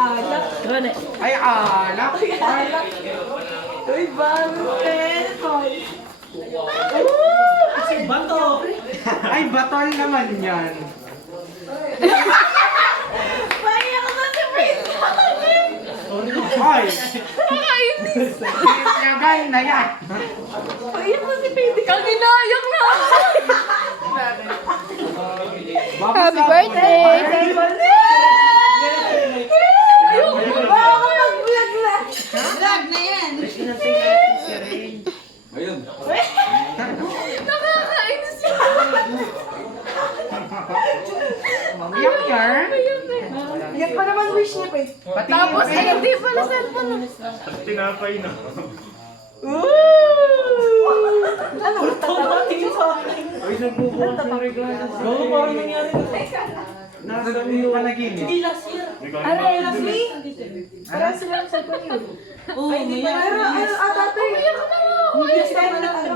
Alak. Ay, alak. Alak. Uy, Valentine. Ay, bato! Ay, batol naman yan. Payak na si Prince. Ay, Nakainis. nagay na yan. Payak na si Prince. Ang inayak na. Happy birthday! Ayoko mag-vlog na. Vlog na yan. Ayun. Nakakainis siya. Mamiyak yan. Yan pa naman wish niya, Prince. Tapos, ay, hindi pala cellphone. Tinapay na. Ano? Tatawa tingin sa akin. Ay, nagbubukas ng regalo. Oo, parang nangyari na. Nasa iyo panaginip. Hindi last year. Ano, last me? Parang sila ang cellphone yun. Oo, may Pero ano, dati. Hindi tayo na ano.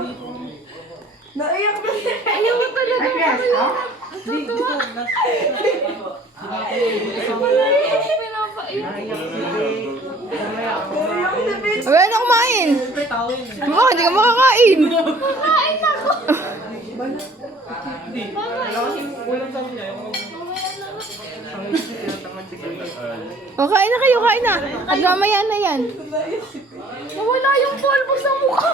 Naiyak na siya. Ayaw ko talaga. Ay, yes, ha? Naiyak na Prince. Wala na kumain. Siyempre, tao yun. Baka hindi ka makakain. Kain ako. Hindi. Walang sabi niya. O, kain na kayo, kain na. At mamaya na yan. Nawala yung polvo sa mukha.